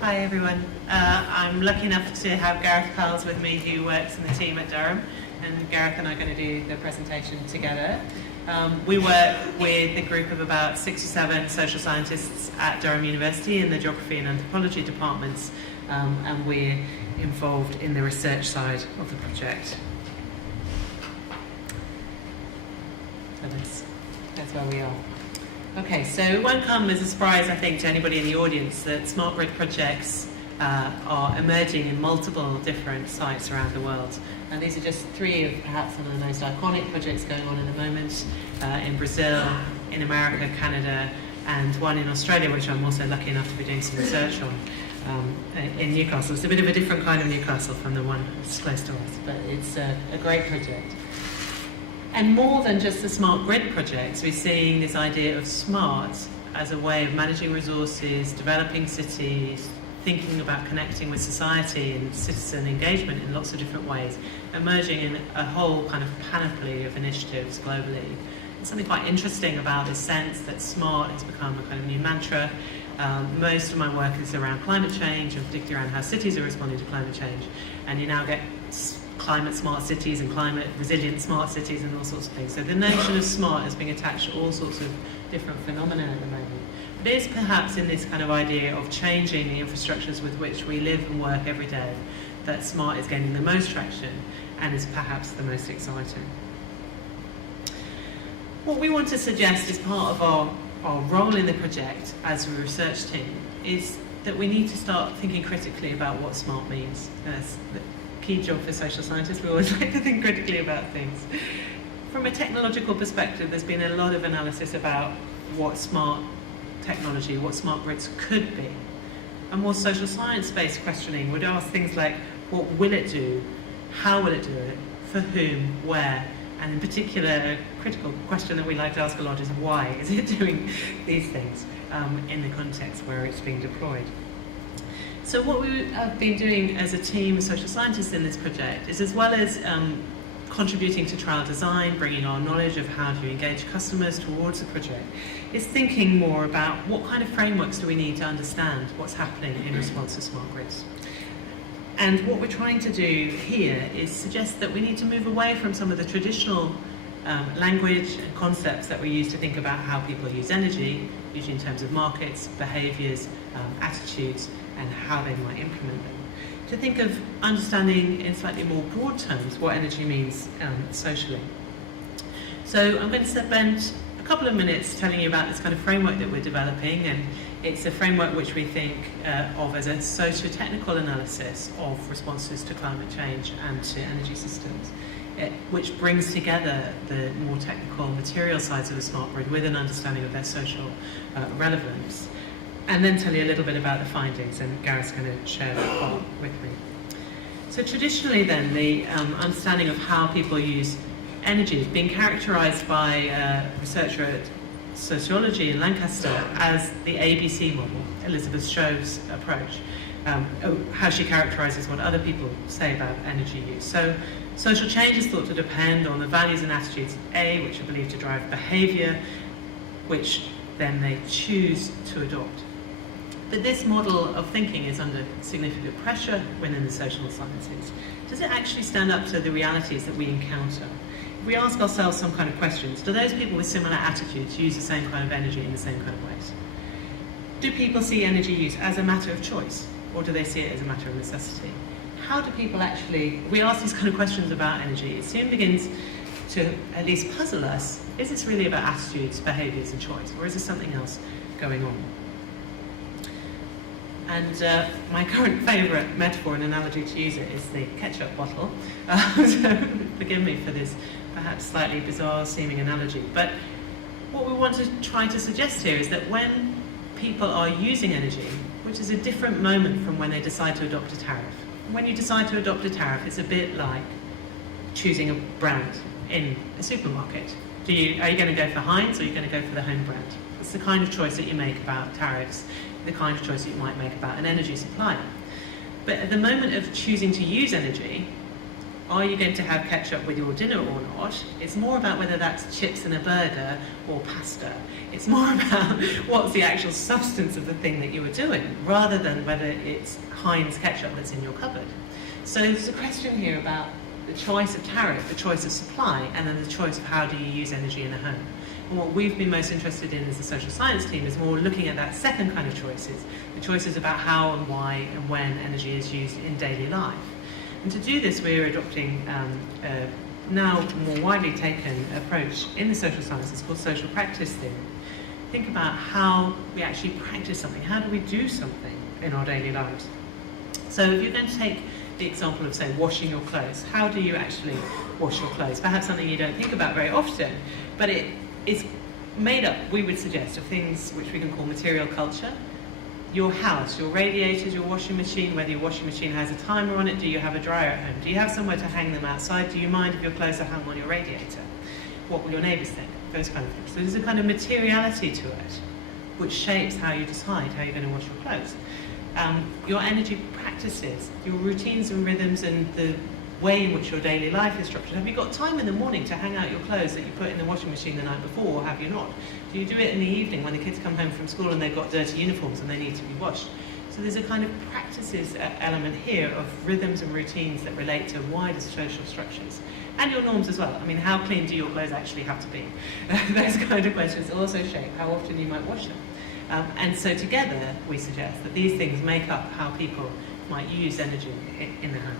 Hi everyone. I'm lucky enough to have Gareth Powles with me, who works in the team at Durham, and Gareth and I are going to do the presentation together. We work with a group of about 6 or 7 social scientists at Durham University in the geography and anthropology departments, and we're involved in the research side of the project. So that's where we are. Okay, so it won't come as a surprise, I think, to anybody in the audience that smart grid projects are emerging in multiple different sites around the world. And these are just 3 of perhaps some of the most iconic projects going on at the moment in Brazil, in America, Canada, and one in Australia, which I'm also lucky enough to be doing some research on in Newcastle. It's a bit of a different kind of Newcastle from the one that's close to us, but it's a great project. And more than just the smart grid projects, we're seeing this idea of smart as a way of managing resources, developing cities, thinking about connecting with society and citizen engagement in lots of different ways, emerging in a whole kind of panoply of initiatives globally. And something quite interesting about this sense that smart has become a kind of new mantra. Most of my work is around climate change, and particularly around how cities are responding to climate change. And you now get climate smart cities and climate resilient smart cities and all sorts of things. So the notion of smart is being attached to all sorts of different phenomena at the moment. But it is perhaps in this kind of idea of changing the infrastructures with which we live and work every day that smart is gaining the most traction and is perhaps the most exciting. What we want to suggest as part of our role in the project as a research team is that we need to start thinking critically about what smart means. That's the key job for social scientists. We always like to think critically about things. From a technological perspective, there's been a lot of analysis about what smart technology, what smart grids could be. A more social science-based questioning would ask things like, what will it do? How will it do it? For whom? Where? And in particular, a critical question that we like to ask a lot is why is it doing these things in the context where it's being deployed? So what we have been doing as a team of social scientists in this project is, as well as contributing to trial design, bringing our knowledge of how to engage customers towards the project, is thinking more about what kind of frameworks do we need to understand what's happening in response to smart grids. And what we're trying to do here is suggest that we need to move away from some of the traditional language and concepts that we use to think about how people use energy, usually in terms of markets, behaviours, attitudes, and how they might implement them, to think of understanding in slightly more broad terms what energy means socially. So I'm going to spend a couple of minutes telling you about this kind of framework that we're developing, and it's a framework which we think of as a socio-technical analysis of responses to climate change and to energy systems, which brings together the more technical material sides of the smart grid with an understanding of their social relevance. And then tell you a little bit about the findings, and Gareth's going to share that part with me. So traditionally then, the understanding of how people use energy has been characterised by a researcher at sociology in Lancaster as the ABC model, Elizabeth Shove's approach, how she characterises what other people say about energy use. So social change is thought to depend on the values and attitudes of A, which are believed to drive behaviour, which then they choose to adopt. But this model of thinking is under significant pressure within the social sciences. Does it actually stand up to the realities that we encounter? If we ask ourselves some kind of questions, do those people with similar attitudes use the same kind of energy in the same kind of ways? Do people see energy use as a matter of choice, or do they see it as a matter of necessity? How do people actually, if we ask these kind of questions about energy, it soon begins to at least puzzle us. Is this really about attitudes, behaviours and choice, or is there something else going on? And my current favourite metaphor and analogy to use it is the ketchup bottle. So forgive me for this perhaps slightly bizarre seeming analogy. But what we want to try to suggest here is that when people are using energy, which is a different moment from when they decide to adopt a tariff. When you decide to adopt a tariff, it's a bit like choosing a brand in a supermarket. Are you going to go for Heinz, or are you going to go for the home brand? It's the kind of choice that you make about tariffs, the kind of choice that you might make about an energy supplier. But at the moment of choosing to use energy, are you going to have ketchup with your dinner or not? It's more about whether that's chips and a burger or pasta. It's more about what's the actual substance of the thing that you are doing, rather than whether it's Heinz ketchup that's in your cupboard. So there's a question here about the choice of tariff, the choice of supply, and then the choice of how do you use energy in a home. And what we've been most interested in as a social science team is more looking at that second kind of choices, the choices about how and why and when energy is used in daily life. And to do this, we're adopting a now more widely taken approach in the social sciences called social practice theory. Think about how we actually practice something. How do we do something in our daily lives? So if you're going to take the example of, say, washing your clothes, how do you actually wash your clothes? Perhaps something you don't think about very often, but it is made up, we would suggest, of things which we can call material culture. Your house, your radiators, your washing machine, whether your washing machine has a timer on it, do you have a dryer at home? Do you have somewhere to hang them outside? Do you mind if your clothes are hung on your radiator? What will your neighbours think? Those kind of things. So there's a kind of materiality to it, which shapes how you decide how you're going to wash your clothes. Your energy practices, your routines and rhythms, and the way in which your daily life is structured. Have you got time in the morning to hang out your clothes that you put in the washing machine the night before, or have you not? Do you do it in the evening when the kids come home from school and they've got dirty uniforms and they need to be washed? So there's a kind of practices element here of rhythms and routines that relate to wider social structures. And your norms as well. I mean, how clean do your clothes actually have to be? Those kind of questions also shape how often you might wash them. And so together, we suggest that these things make up how people might use energy in their homes.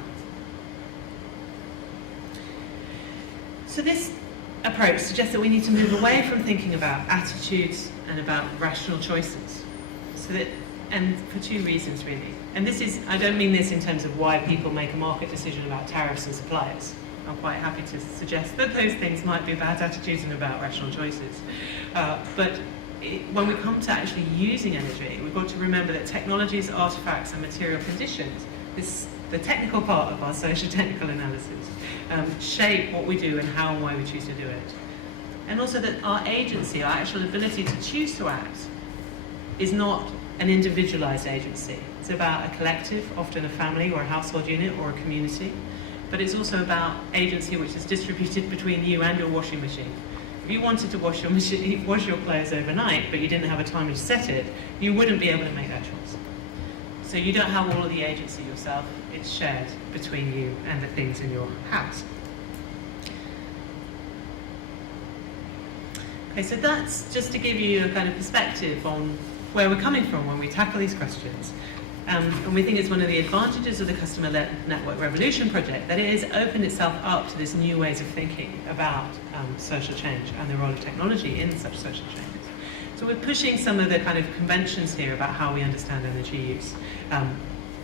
So this approach suggests that we need to move away from thinking about attitudes and about rational choices. And for two reasons, really. And this is, I don't mean this in terms of why people make a market decision about tariffs and suppliers. I'm quite happy to suggest that those things might be about attitudes and about rational choices. When we come to actually using energy, we've got to remember that technologies, artifacts, and material conditions, the technical part of our social technical analysis, shape what we do and how and why we choose to do it. And also that our agency, our actual ability to choose to act, is not an individualized agency. It's about a collective, often a family or a household unit or a community, but it's also about agency which is distributed between you and your washing machine. If you wanted to wash your clothes overnight, but you didn't have a timer to set it, you wouldn't be able to make that choice. So you don't have all of the agency yourself, it's shared between you and the things in your house. Okay, so that's just to give you a kind of perspective on where we're coming from when we tackle these questions. And we think it's one of the advantages of the Customer Network Revolution project that it has opened itself up to this new ways of thinking about social change and the role of technology in such social changes. So we're pushing some of the kind of conventions here about how we understand energy use,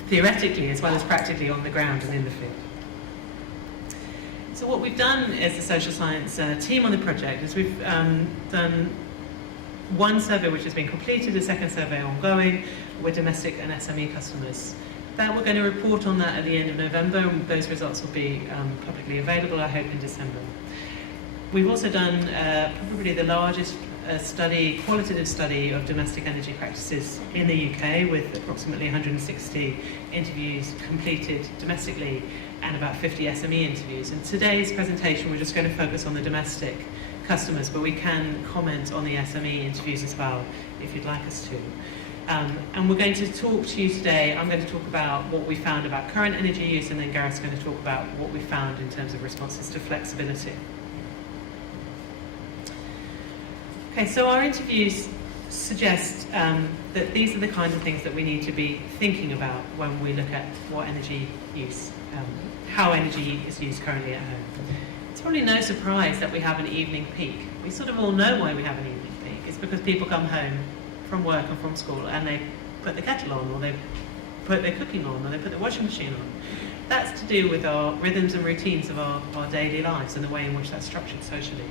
theoretically as well as practically on the ground and in the field. So what we've done as a social science team on the project is we've done one survey which has been completed, a second survey ongoing with domestic and SME customers. That we're going to report on that at the end of November, and those results will be publicly available, I hope, in December. We've also done probably the largest qualitative study of domestic energy practices in the UK, with approximately 160 interviews completed domestically and about 50 SME interviews. In today's presentation, we're just going to focus on the domestic customers, but we can comment on the SME interviews as well, if you'd like us to. And we're going to talk to you today, I'm going to talk about what we found about current energy use, and then Gareth's going to talk about what we found in terms of responses to flexibility. Okay, so our interviews suggest that these are the kinds of things that we need to be thinking about when we look at what energy use, how energy is used currently at home. It's probably no surprise that we have an evening peak. We sort of all know why we have an evening peak. It's because people come home from work or from school and they put the kettle on, or they put their cooking on, or they put the washing machine on. That's to do with our rhythms and routines of our daily lives and the way in which that's structured socially.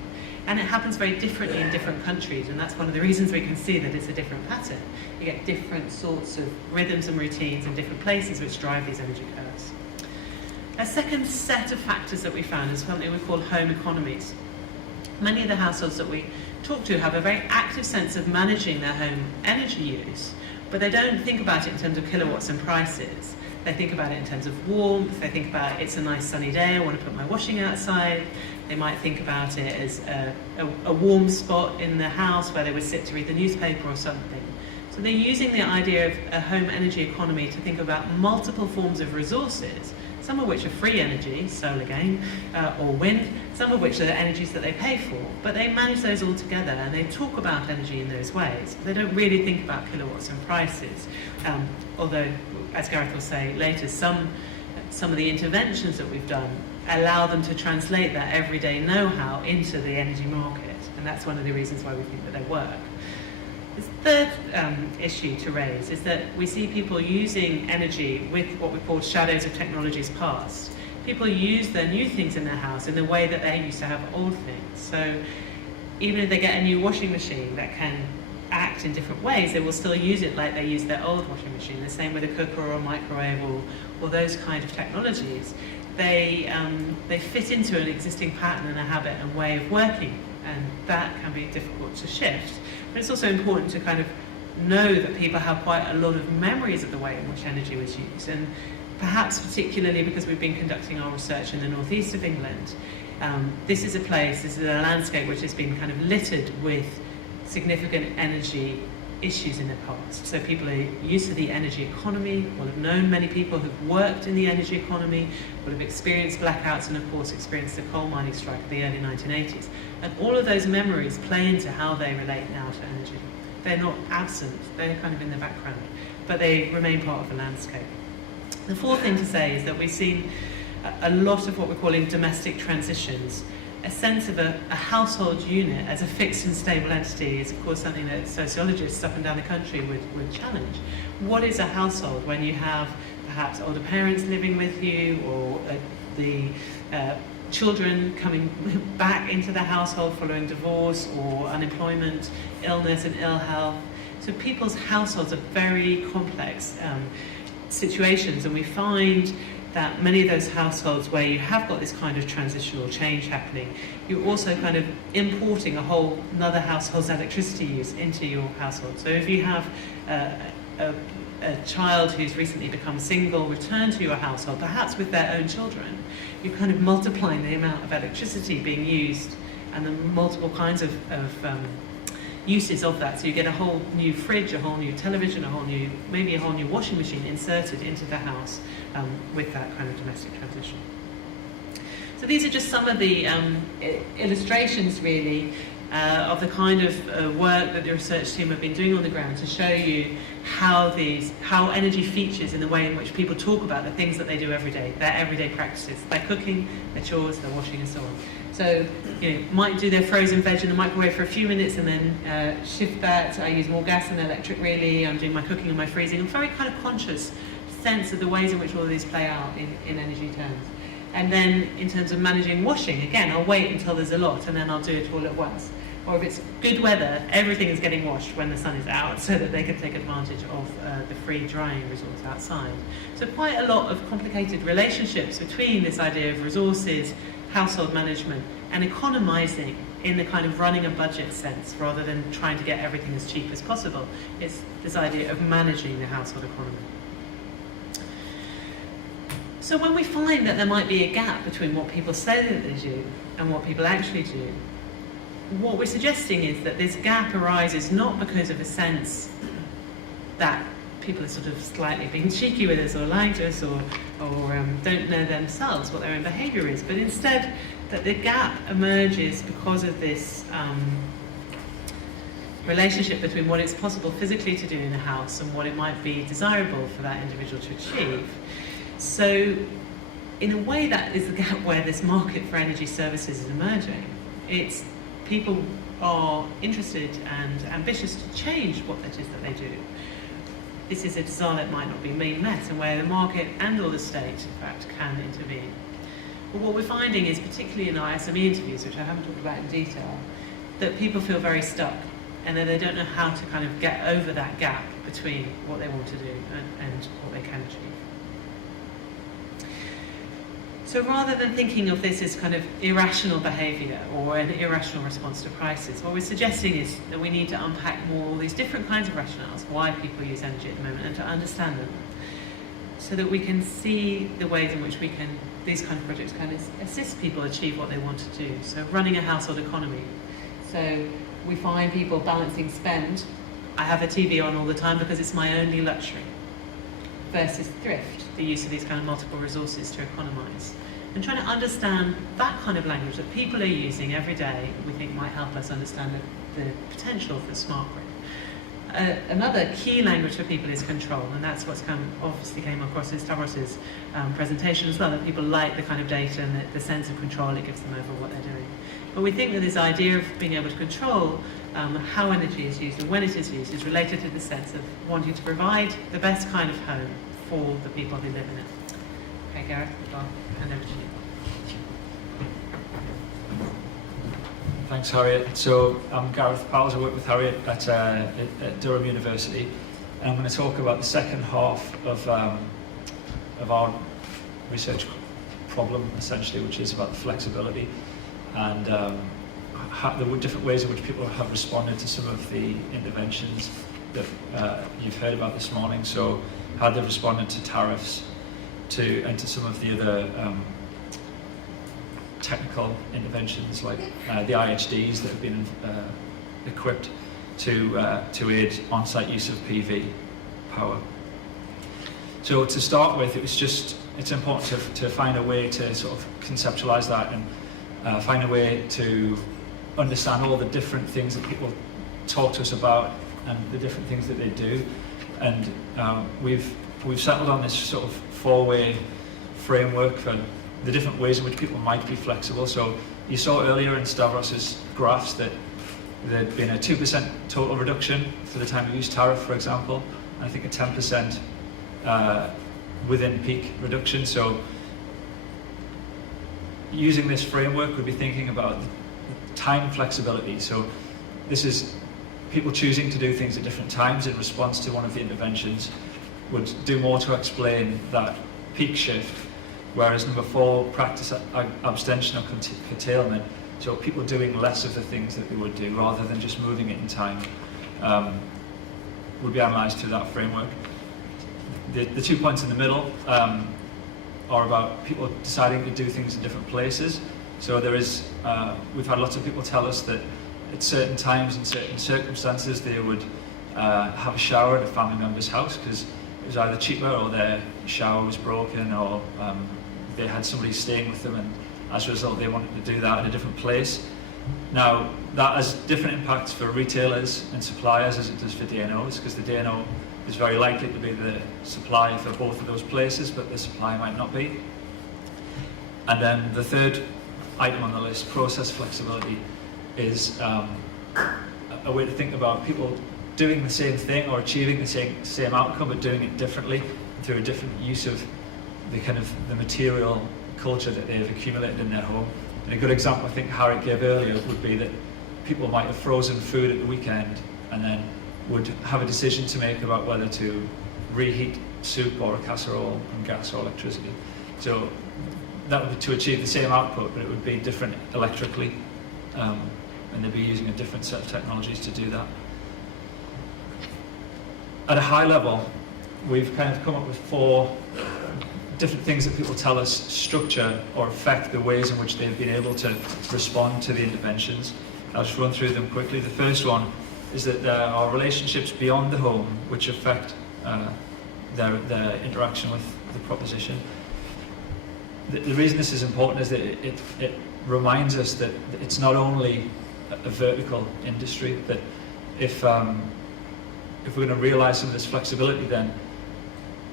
And it happens very differently in different countries, and that's one of the reasons we can see that it's a different pattern. You get different sorts of rhythms and routines in different places which drive these energy curves. A second set of factors that we found is something we call home economies. Many of the households that we talk to have a very active sense of managing their home energy use, but they don't think about it in terms of kilowatts and prices. They think about it in terms of warmth. They think about it's a nice sunny day, I want to put my washing outside. They might think about it as a warm spot in the house where they would sit to read the newspaper or something. So they're using the idea of a home energy economy to think about multiple forms of resources, some of which are free energy, solar again, or wind, some of which are energies that they pay for, but they manage those all together and they talk about energy in those ways. They don't really think about kilowatts and prices, although, as Gareth will say later, some of the interventions that we've done allow them to translate that everyday know-how into the energy market, and that's one of the reasons why we think that they work. The third issue to raise is that we see people using energy with what we call shadows of technologies past. People use their new things in their house in the way that they used to have old things. So even if they get a new washing machine that can act in different ways, they will still use it like they used their old washing machine. The same with a cooker or a microwave or those kind of technologies. They fit into an existing pattern and a habit and way of working, and that can be difficult to shift. But it's also important to kind of know that people have quite a lot of memories of the way in which energy was used, and perhaps particularly because we've been conducting our research in the northeast of England, this is a landscape which has been kind of littered with significant energy issues in the past. So people are used to the energy economy, will have known many people who've worked in the energy economy, will have experienced blackouts and of course experienced the coal mining strike of the early 1980s. And all of those memories play into how they relate now to energy. They're not absent, they're kind of in the background, but they remain part of the landscape. The fourth thing to say is that we've seen a lot of what we're calling domestic transitions. A sense of a household unit as a fixed and stable entity is of course something that sociologists up and down the country would challenge. What is a household when you have perhaps older parents living with you, or the children coming back into the household following divorce or unemployment, illness and ill health? So people's households are very complex situations, and we find that many of those households where you have got this kind of transitional change happening, you're also kind of importing a whole another household's electricity use into your household. So if you have a child who's recently become single return to your household, perhaps with their own children, you're kind of multiplying the amount of electricity being used and the multiple kinds of uses of that. So you get a whole new fridge, a whole new television, maybe a whole new washing machine inserted into the house with that kind of domestic transition. So these are just some of the illustrations really of the kind of work that the research team have been doing on the ground to show you how energy features in the way in which people talk about the things that they do every day, their everyday practices, their cooking, their chores, their washing and so on. So, might do their frozen veg in the microwave for a few minutes and then shift that. I use more gas than electric really. I'm doing my cooking and my freezing. I'm very kind of conscious sense of the ways in which all of these play out in energy terms. And then in terms of managing washing, again, I'll wait until there's a lot and then I'll do it all at once. Or if it's good weather, everything is getting washed when the sun is out so that they can take advantage of the free drying resource outside. So quite a lot of complicated relationships between this idea of resources, household management, and economizing in the kind of running a budget sense rather than trying to get everything as cheap as possible. It's this idea of managing the household economy. So when we find that there might be a gap between what people say that they do and what people actually do, what we're suggesting is that this gap arises not because of a sense that people are sort of slightly being cheeky with us or lying to us or don't know themselves what their own behaviour is, but instead that the gap emerges because of this relationship between what it's possible physically to do in a house and what it might be desirable for that individual to achieve. So in a way that is the gap where this market for energy services is emerging. It's people are interested and ambitious to change what it is that they do. This is a desire that might not be being met and where the market and or the state, in fact, can intervene. But what we're finding is, particularly in our SME interviews, which I haven't talked about in detail, that people feel very stuck and that they don't know how to kind of get over that gap between what they want to do and what they can achieve. So rather than thinking of this as kind of irrational behaviour or an irrational response to crisis, what we're suggesting is that we need to unpack more all these different kinds of rationales, why people use energy at the moment, and to understand them. so that we can see the ways in which these kind of projects can assist people achieve what they want to do. So running a household economy. So we find people balancing spend. I have a TV on all the time because it's my only luxury. Versus thrift, the use of these kind of multiple resources to economise. And trying to understand that kind of language that people are using every day, we think might help us understand the potential for smart grid. Another key language for people is control, and that's what's obviously came across in Stavros's presentation as well, that people like the kind of data and the sense of control it gives them over what they're doing. But we think that this idea of being able to control how energy is used and when it is used is related to the sense of wanting to provide the best kind of home for the people who live in it. Okay, Gareth, I'll hand over to you. Thanks, Harriet. So I'm Gareth Powers. I work with Harriet at Durham University, and I'm going to talk about the second half of our research problem, essentially, which is about the flexibility and the different ways in which people have responded to some of the interventions that you've heard about this morning. So how they've responded to tariffs, and to some of the other technical interventions like the IHDs that have been equipped to aid on-site use of PV power. So to start with, it's important to find a way to sort of conceptualize that and find a way to understand all the different things that people talk to us about and the different things that they do. And we've settled on this sort of four-way framework for the different ways in which people might be flexible. So you saw earlier in Stavros's graphs that there'd been a 2% total reduction for the time of use tariff, for example, and I think a 10% within peak reduction. So using this framework, we'd be thinking about time flexibility. So this is people choosing to do things at different times in response to one of the interventions would do more to explain that peak shift. Whereas number 4, practice abstention or curtailment, so people doing less of the things that they would do rather than just moving it in time, would be analysed through that framework. The 2 points in the middle are about people deciding to do things in different places. So we've had lots of people tell us that at certain times and certain circumstances they would have a shower at a family member's house because it was either cheaper or their shower was broken or they had somebody staying with them, and as a result they wanted to do that in a different place. Now that has different impacts for retailers and suppliers as it does for DNOs, because the DNO is very likely to be the supplier for both of those places, but the supply might not be. And then the third item on the list, process flexibility, is a way to think about people doing the same thing or achieving the same outcome but doing it differently through a different use of the material culture that they have accumulated in their home. And a good example I think Harriet gave earlier would be that people might have frozen food at the weekend and then would have a decision to make about whether to reheat soup or a casserole from gas or electricity. So that would be to achieve the same output, but it would be different electrically, and they'd be using a different set of technologies to do that. At a high level, we've kind of come up with 4 different things that people tell us structure or affect the ways in which they've been able to respond to the interventions. I'll just run through them quickly. The first one is that there are relationships beyond the home which affect their interaction with the proposition. The reason this is important is that it reminds us that it's not only a vertical industry, that if we're going to realise some of this flexibility, then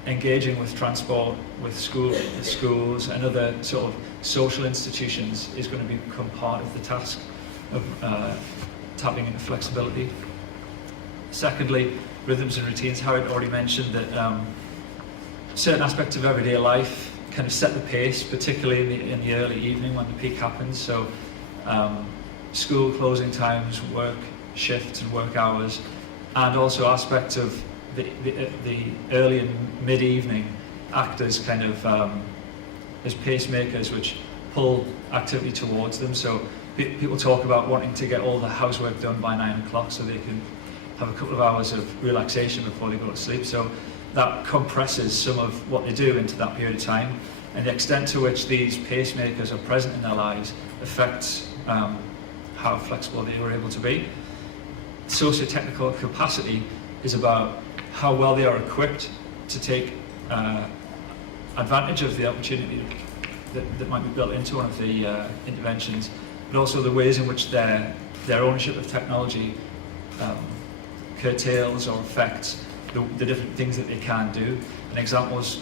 engaging with transport, with schools and other sort of social institutions is going to become part of the task of tapping into flexibility. Secondly, rhythms and routines. Harriet already mentioned that certain aspects of everyday life kind of set the pace, particularly in the early evening when the peak happens. So school closing times, work shifts and work hours, and also aspects of the early and mid-evening act as kind of as pacemakers which pull activity towards them. So people talk about wanting to get all the housework done by 9 o'clock so they can have a couple of hours of relaxation before they go to sleep. So that compresses some of what they do into that period of time, and the extent to which these pacemakers are present in their lives affects how flexible they were able to be. Socio-technical capacity is about how well they are equipped to take advantage of the opportunity that might be built into one of the interventions, but also the ways in which their ownership of technology curtails or affects the different things that they can do. And examples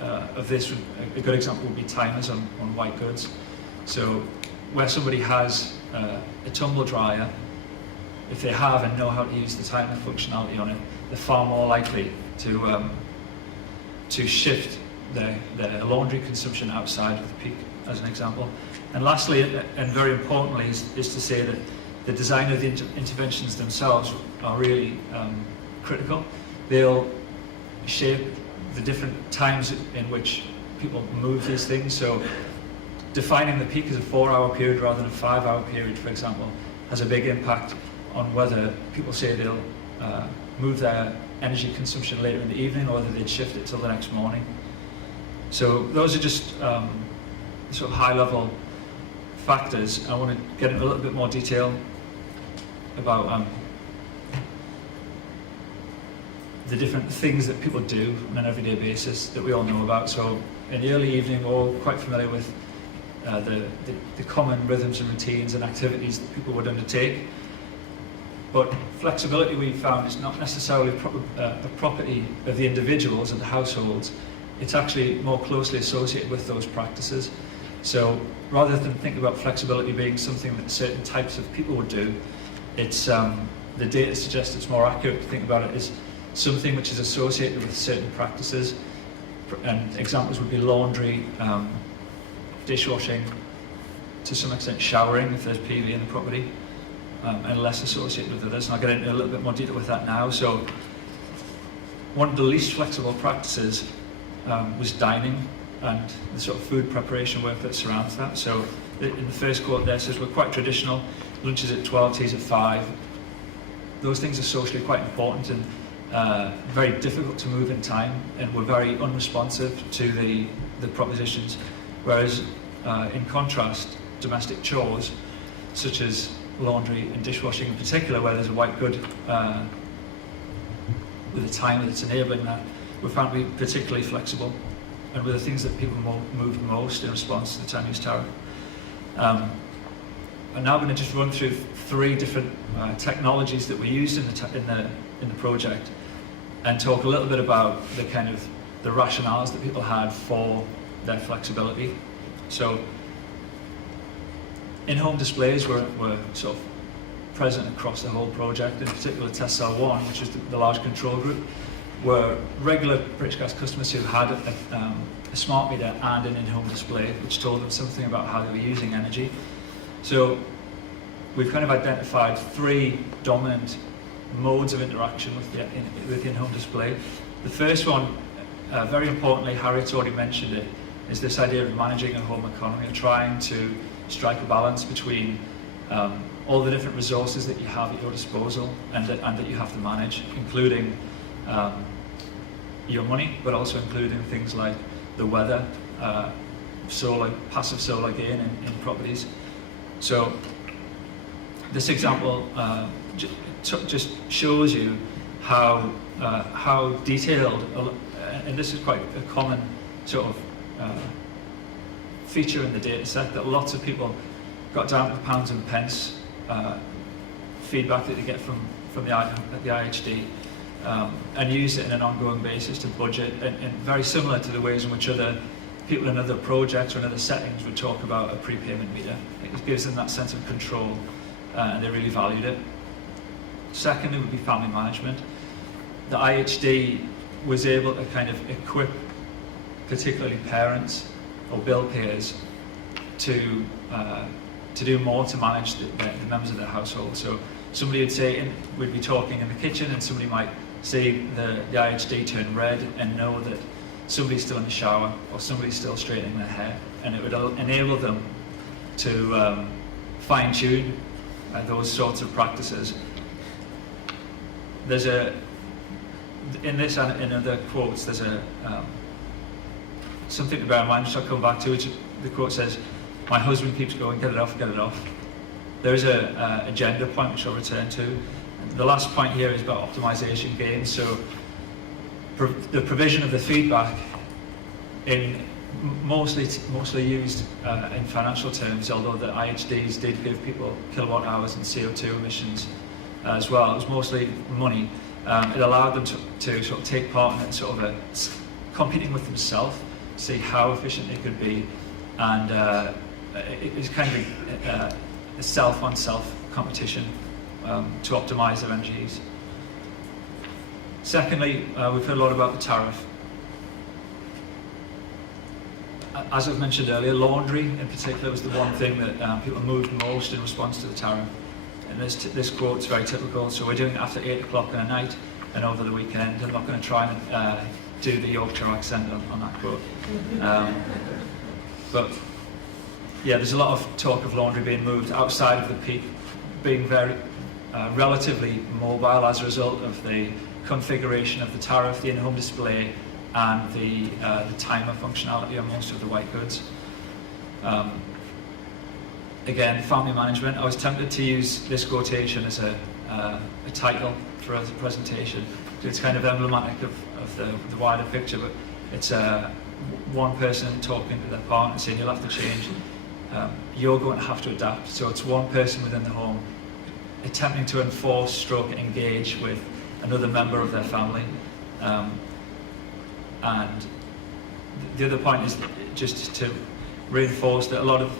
of this, a good example would be timers on white goods. So where somebody has a tumble dryer, if they have and know how to use the timer functionality on it, they're far more likely to shift their laundry consumption outside of the peak, as an example. And lastly, and very importantly, is to say that the design of the interventions themselves are really critical. They'll shape the different times in which people move these things. So defining the peak as a 4-hour period rather than a 5-hour period, for example, has a big impact on whether people say they'll move their energy consumption later in the evening or whether they'd shift it till the next morning. So those are just sort of high-level factors. I want to get into a little bit more detail about the different things that people do on an everyday basis that we all know about. So in the early evening, we're all quite familiar with the common rhythms and routines and activities that people would undertake. But flexibility, we've found, is not necessarily a property of the individuals and the households. It's actually more closely associated with those practices. So rather than think about flexibility being something that certain types of people would do, it's the data suggests it's more accurate to think about it as something which is associated with certain practices. And examples would be laundry, dishwashing, to some extent showering if there's PV in the property, and less associated with others. And I'll get into a little bit more detail with that now. So one of the least flexible practices was dining and the sort of food preparation work that surrounds that. So in the first quote there says, we're quite traditional, lunches at 12, teas at 5. Those things are socially quite important and very difficult to move in time, and we're very unresponsive to the propositions. Whereas in contrast, domestic chores, such as laundry and dishwashing in particular, where there's a white good with a timer that's enabling that, we found to be particularly flexible and were the things that people moved most in response to the time use tariff. And now I'm going to just run through 3 different technologies that we used in the project, and talk a little bit about the kind of the rationales that people had for their flexibility. So in-home displays were sort of present across the whole project. In particular, Test Cell 1, which was the large control group, were regular British Gas customers who had a smart meter and an in-home display, which told them something about how they were using energy. So we've kind of identified 3 dominant modes of interaction with the in-home display. The first one, very importantly, Harriet's already mentioned it, is this idea of managing a home economy, of trying to strike a balance between all the different resources that you have at your disposal and that you have to manage, including your money, but also including things like the weather, solar, passive solar gain in properties. So this example just shows you how detailed, and this is quite a common sort of feature in the data set, that lots of people got down to the pounds and pence feedback that they get from the IHD, and use it in an ongoing basis to budget, and very similar to the ways in which other people in other projects or in other settings would talk about a prepayment meter. It gives them that sense of control, and they really valued it. Secondly would be family management. The IHD was able to kind of equip particularly parents or bill payers to do more to manage the members of their household. So somebody would say, we'd be talking in the kitchen, and somebody might see the IHD turn red and know that somebody's still in the shower or somebody's still straightening their hair, and it would enable them to fine-tune those sorts of practices. There's in this and in other quotes, there's something to bear in mind, which I'll come back to, which the quote says, "My husband keeps going, get it off, get it off." There is a agenda point which I'll return to. The last point here is about optimization gains. So the provision of the feedback in mostly used in financial terms, although the IHDs did give people kilowatt hours and CO2 emissions as well. It was mostly money. It allowed them to sort of take part in sort of competing with themselves, see how efficient they could be, and it was kind of a self-on-self competition to optimise their energies. Secondly, we've heard a lot about the tariff. As I've mentioned earlier, laundry in particular was the one thing that people moved most in response to the tariff. And this quote's very typical. So we're doing it after 8 o'clock in a night and over the weekend. I'm not going to try and do the Yorkshire accent on that quote. But yeah, there's a lot of talk of laundry being moved outside of the peak, being very relatively mobile as a result of the configuration of the tariff, the in-home display, and the timer functionality on most of the white goods. Again, family management. I was tempted to use this quotation as a title for the presentation. It's kind of emblematic of the wider picture, but it's one person talking to their partner saying, "You'll have to change. You're going to have to adapt." So it's one person within the home attempting to enforce, stroke, engage with another member of their family. And the other point is just to reinforce that a lot of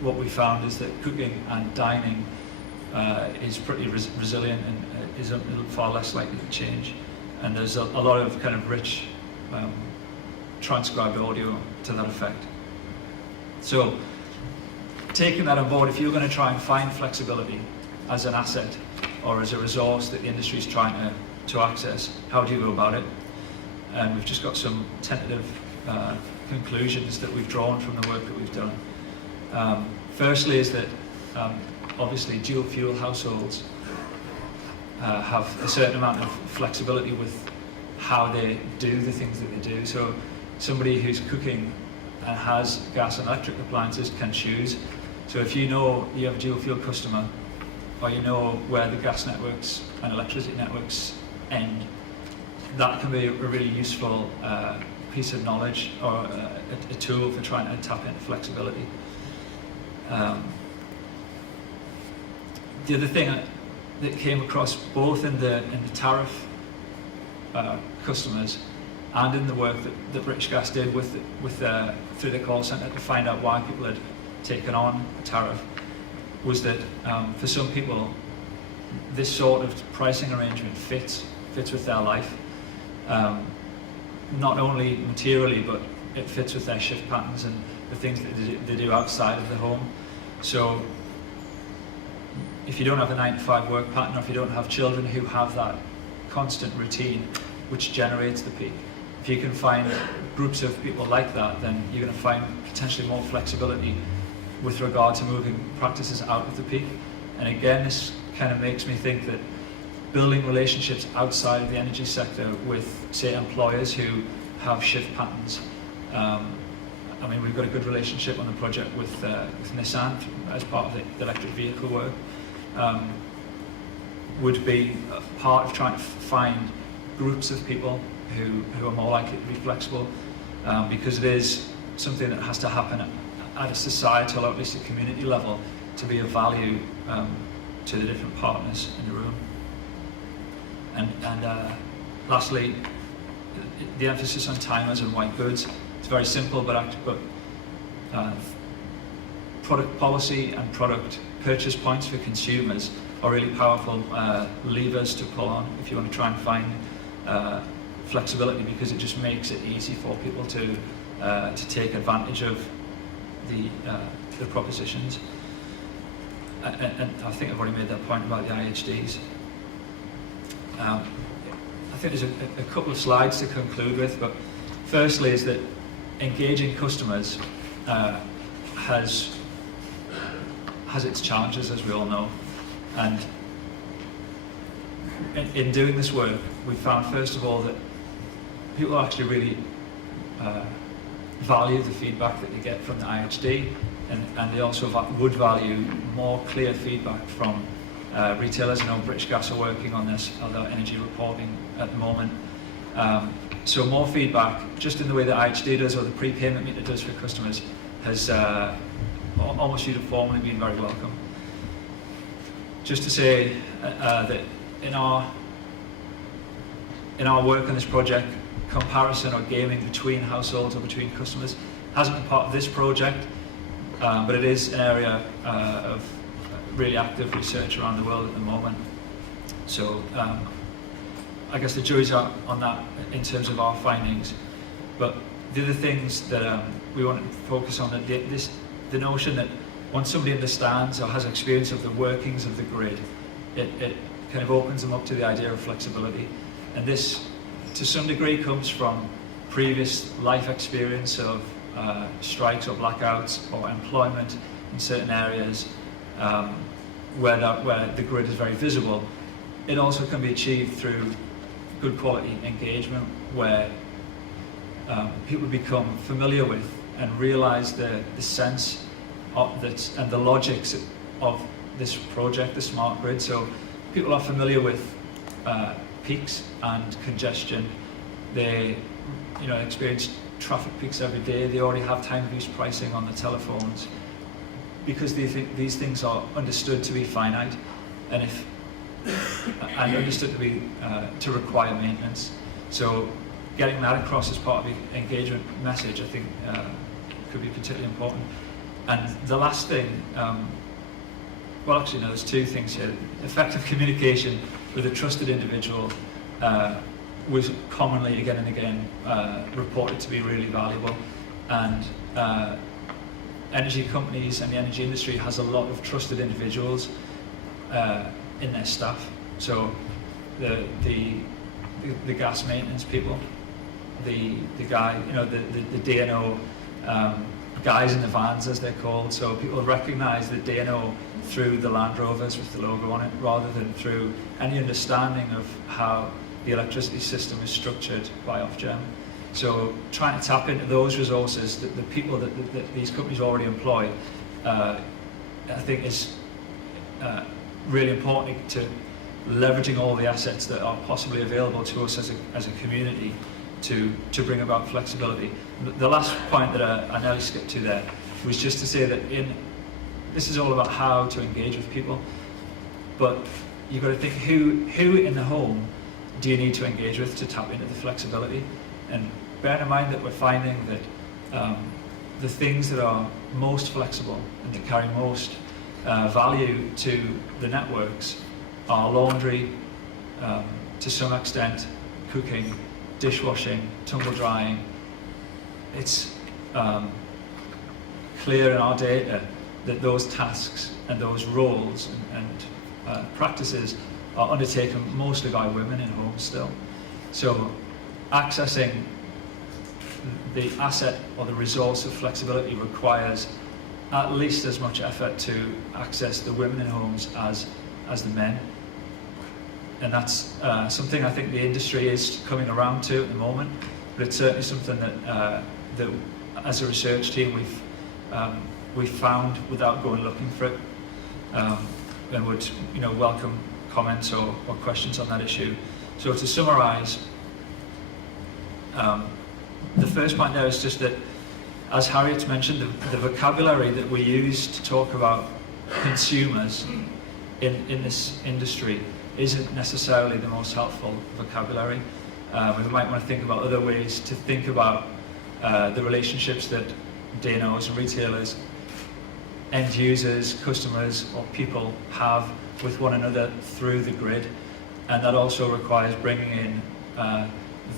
what we found is that cooking and dining is pretty resilient and is far less likely to change. And there's a lot of kind of rich transcribed audio to that effect. So taking that on board, if you're going to try and find flexibility as an asset or as a resource that the industry is trying to access, how do you go about it? And we've just got some tentative conclusions that we've drawn from the work that we've done. Firstly is that obviously dual fuel households have a certain amount of flexibility with how they do the things that they do. So somebody who's cooking and has gas and electric appliances can choose. So if you know you have a dual fuel customer, or you know where the gas networks and electricity networks end, that can be a really useful piece of knowledge or a tool for trying to tap into flexibility. The other thing that came across both in the tariff customers and in the work that British Gas did through the call centre to find out why people had taken on a tariff was that for some people this sort of pricing arrangement fits with their life, not only materially but it fits with their shift patterns and the things that they do outside of the home. So if you don't have a 9-to-5 work pattern, or if you don't have children who have that constant routine which generates the peak, if you can find groups of people like that, then you're going to find potentially more flexibility with regard to moving practices out of the peak. And again, this kind of makes me think that building relationships outside of the energy sector with, say, employers who have shift patterns. I mean, we've got a good relationship on the project with Nissan as part of the electric vehicle work. Would be part of trying to find groups of people who are more likely to be flexible, because it is something that has to happen at a societal or at least a community level to be of value to the different partners in the room. And lastly, the emphasis on timers and white goods. It's very simple, but product policy and product purchase points for consumers are really powerful levers to pull on if you want to try and find flexibility, because it just makes it easy for people to take advantage of the propositions. And I think I've already made that point about the IHDs. I think there's a couple of slides to conclude with, but firstly is that engaging customers has its challenges, as we all know, and in doing this work we found, first of all, that people actually really value the feedback that they get from the IHD, and they also would value more clear feedback from retailers. I know British Gas are working on this, other energy reporting at the moment. So more feedback, just in the way that IHD does or the prepayment meter does for customers, has almost uniformly been very welcome. Just to say that in our work on this project, comparison or gaming between households or between customers hasn't been part of this project, but it is an area of really active research around the world at the moment. So I guess the jury's out on that in terms of our findings. But the other things that we want to focus on, the notion that once somebody understands or has experience of the workings of the grid, it kind of opens them up to the idea of flexibility. And this, to some degree, comes from previous life experience of strikes or blackouts or employment in certain areas where the grid is very visible. It also can be achieved through good quality engagement where people become familiar with and realise the sense of that and the logics of this project, the smart grid. So people are familiar with peaks and congestion. They experience traffic peaks every day. They already have time of use pricing on the telephones because they think these things are understood to be finite and understood to be to require maintenance. So getting that across as part of the engagement message, I think, could be particularly important. And the last thing, well, actually, no, there's two things here. Effective communication with a trusted individual was commonly, again and again, reported to be really valuable. And energy companies and the energy industry has a lot of trusted individuals in their staff. So the gas maintenance people, the guy, the DNO guys in the vans, as they're called. So people recognise the DNO through the Land Rovers with the logo on it, rather than through any understanding of how the electricity system is structured by Ofgem. So trying to tap into those resources, the people that these companies already employ, I think is really important to leveraging all the assets that are possibly available to us as a community to bring about flexibility. The last point that I nearly skipped to there was just to say that this is all about how to engage with people, but you've got to think who in the home do you need to engage with to tap into the flexibility. And bear in mind that we're finding that the things that are most flexible and that carry most value to the networks are laundry, to some extent cooking, dishwashing, tumble drying. It's clear in our data that those tasks and those roles and practices are undertaken mostly by women in homes still. So accessing the asset or the resource of flexibility requires at least as much effort to access the women in homes as the men. And that's something I think the industry is coming around to at the moment, but it's certainly something that as a research team we've found without going looking for it, and would welcome comments or questions on that issue. So to summarise, the first point there is just that, as Harriet mentioned, the vocabulary that we use to talk about consumers in this industry isn't necessarily the most helpful vocabulary. We might want to think about other ways to think about the relationships that DNOs and retailers, end users, customers or people have with one another through the grid, and that also requires bringing in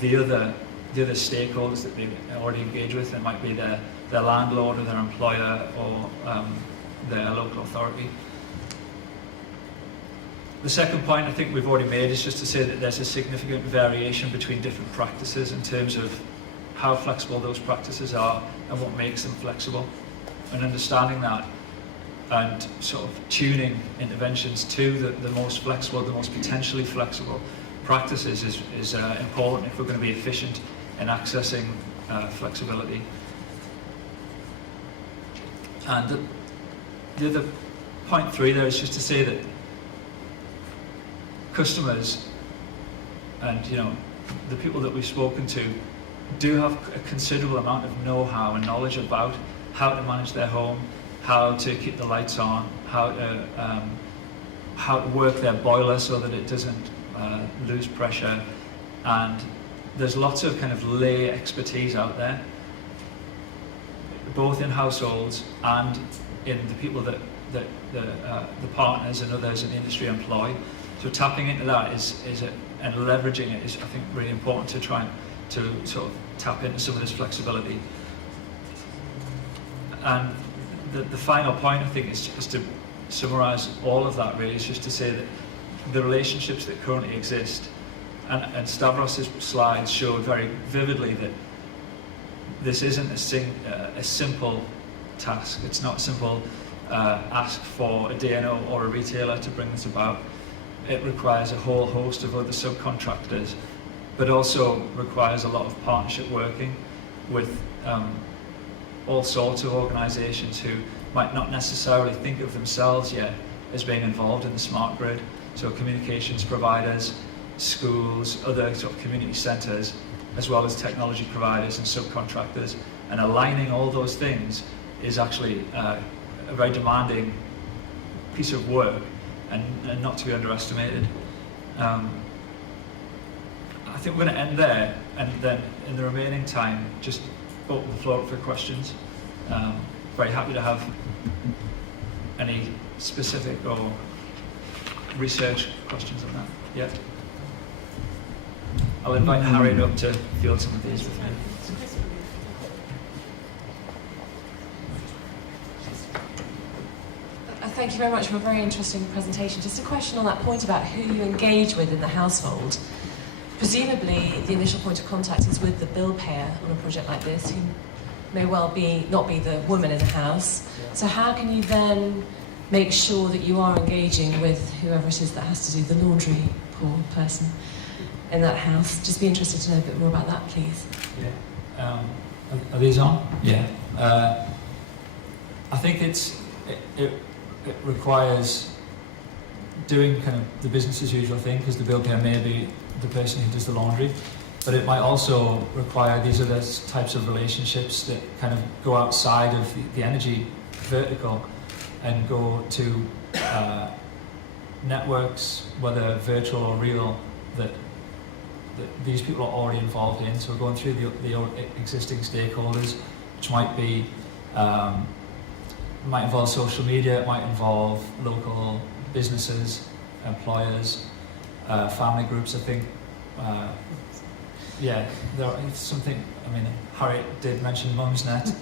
the other stakeholders that they already engage with. It might be their landlord or their employer or their local authority. The second point I think we've already made is just to say that there's a significant variation between different practices in terms of how flexible those practices are and what makes them flexible. And understanding that and sort of tuning interventions to the most flexible, the most potentially flexible practices is important if we're going to be efficient in accessing flexibility. And the other point 3 there is just to say that customers and the people that we've spoken to do have a considerable amount of know-how and knowledge about how to manage their home, how to keep the lights on, how to work their boiler so that it doesn't lose pressure. And there's lots of kind of lay expertise out there, both in households and in the people that the partners and others in the industry employ. So tapping into that and leveraging it is, I think, really important to try and to sort of tap into some of this flexibility. And the final point, I think, is to summarise all of that, really, is just to say that the relationships that currently exist, and Stavros's slides showed very vividly that this isn't a simple task. It's not a simple ask for a DNO or a retailer to bring this about. It requires a whole host of other subcontractors, but also requires a lot of partnership working with all sorts of organisations who might not necessarily think of themselves yet as being involved in the smart grid. So communications providers, schools, other sort of community centres, as well as technology providers and subcontractors. And aligning all those things is actually a very demanding piece of work and not to be underestimated. I think we're going to end there, and then in the remaining time, just open the floor up for questions. Very happy to have any specific or research questions on that. Yeah. I'll invite Harriet up to field some of these with me. Thank you very much for a very interesting presentation. Just a question on that point about who you engage with in the household. Presumably, the initial point of contact is with the bill payer on a project like this, who may well not be the woman in the house. So how can you then make sure that you are engaging with whoever it is that has to do the laundry, poor person in that house? Just be interested to know a bit more about that, please. Yeah. Are these on? Yeah. I think it requires doing kind of the business as usual thing, because the bill payer may be the person who does the laundry, but it might also require these other types of relationships that kind of go outside of the energy vertical and go to networks, whether virtual or real, that these people are already involved in. So we're going through the existing stakeholders, which might be might involve social media, it might involve local businesses, employers, family groups. I think, it's something. I mean, Harriet did mention Mumsnet,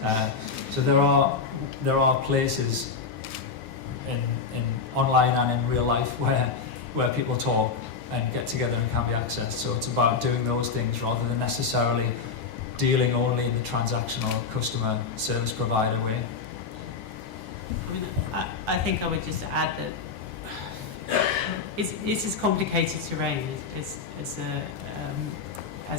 so there are places in online and in real life where people talk and get together and can be accessed. So it's about doing those things rather than necessarily dealing only in the transactional customer service provider way. I mean, I think I would just add that it's as complicated terrain as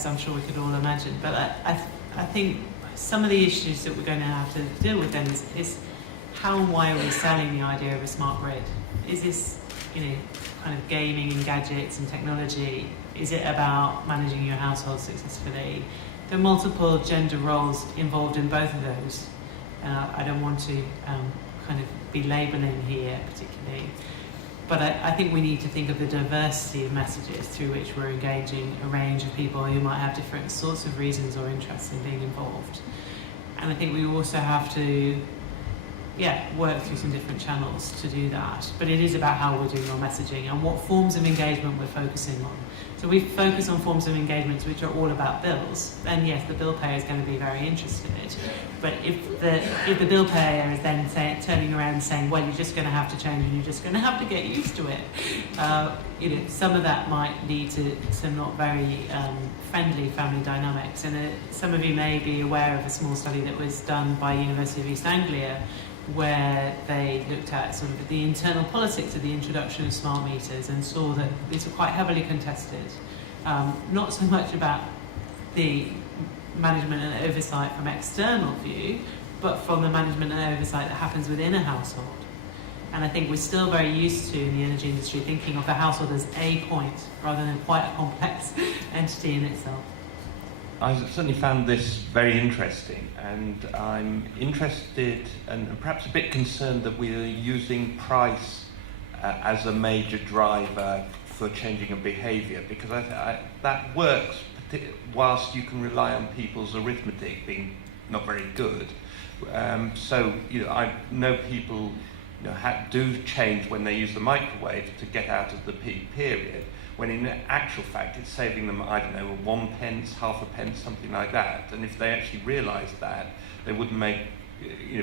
I'm sure we could all imagine. But I think some of the issues that we're going to have to deal with then is how and why are we selling the idea of a smart grid? Is this, kind of gaming and gadgets and technology? Is it about managing your household successfully? There are multiple gender roles involved in both of those. I don't want to kind of be labelling here particularly, but I think we need to think of the diversity of messages through which we're engaging a range of people who might have different sorts of reasons or interests in being involved. And I think we also have to work through some different channels to do that. But it is about how we're doing our messaging and what forms of engagement we're focusing on. So we focus on forms of engagement which are all about bills. Then yes, the bill payer is going to be very interested. But if the bill payer is then turning around and saying, well, you're just going to have to change and you're just going to have to get used to it, some of that might lead to some not very friendly family dynamics. And some of you may be aware of a small study that was done by University of East Anglia, where they looked at sort of the internal politics of the introduction of smart meters and saw that these were quite heavily contested not so much about the management and oversight from external view, but from the management and oversight that happens within a household. And I think we're still very used to, in the energy industry, thinking of the household as a point rather than quite a complex entity in itself. I certainly found this very interesting, and I'm interested and perhaps a bit concerned that we're using price as a major driver for changing a behaviour, because that works whilst you can rely on people's arithmetic being not very good. So I know people do change when they use the microwave to get out of the peak period, when in actual fact it's saving them, I don't know, 1 pence, half a pence, something like that. And if they actually realised that, they wouldn't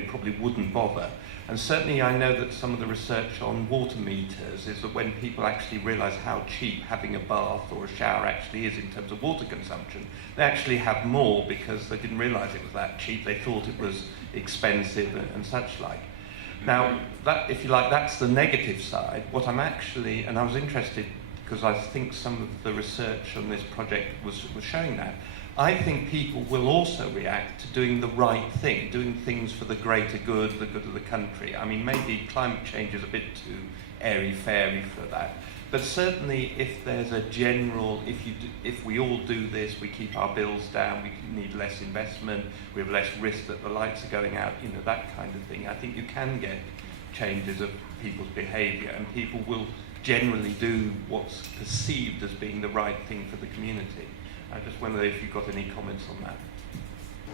probably wouldn't bother. And certainly I know that some of the research on water meters is that when people actually realise how cheap having a bath or a shower actually is in terms of water consumption, they actually have more because they didn't realise it was that cheap. They thought it was expensive and such like. Now, that, if you like, that's the negative side. What I'm actually, and I was interested because I think some of the research on this project was showing that, I think people will also react to doing the right thing, doing things for the greater good, the good of the country. I mean, maybe climate change is a bit too airy-fairy for that. But certainly if there's a general, if we all do this, we keep our bills down, we need less investment, we have less risk that the lights are going out, that kind of thing, I think you can get changes of people's behaviour, and people will generally do what's perceived as being the right thing for the community. I just wonder if you've got any comments on that.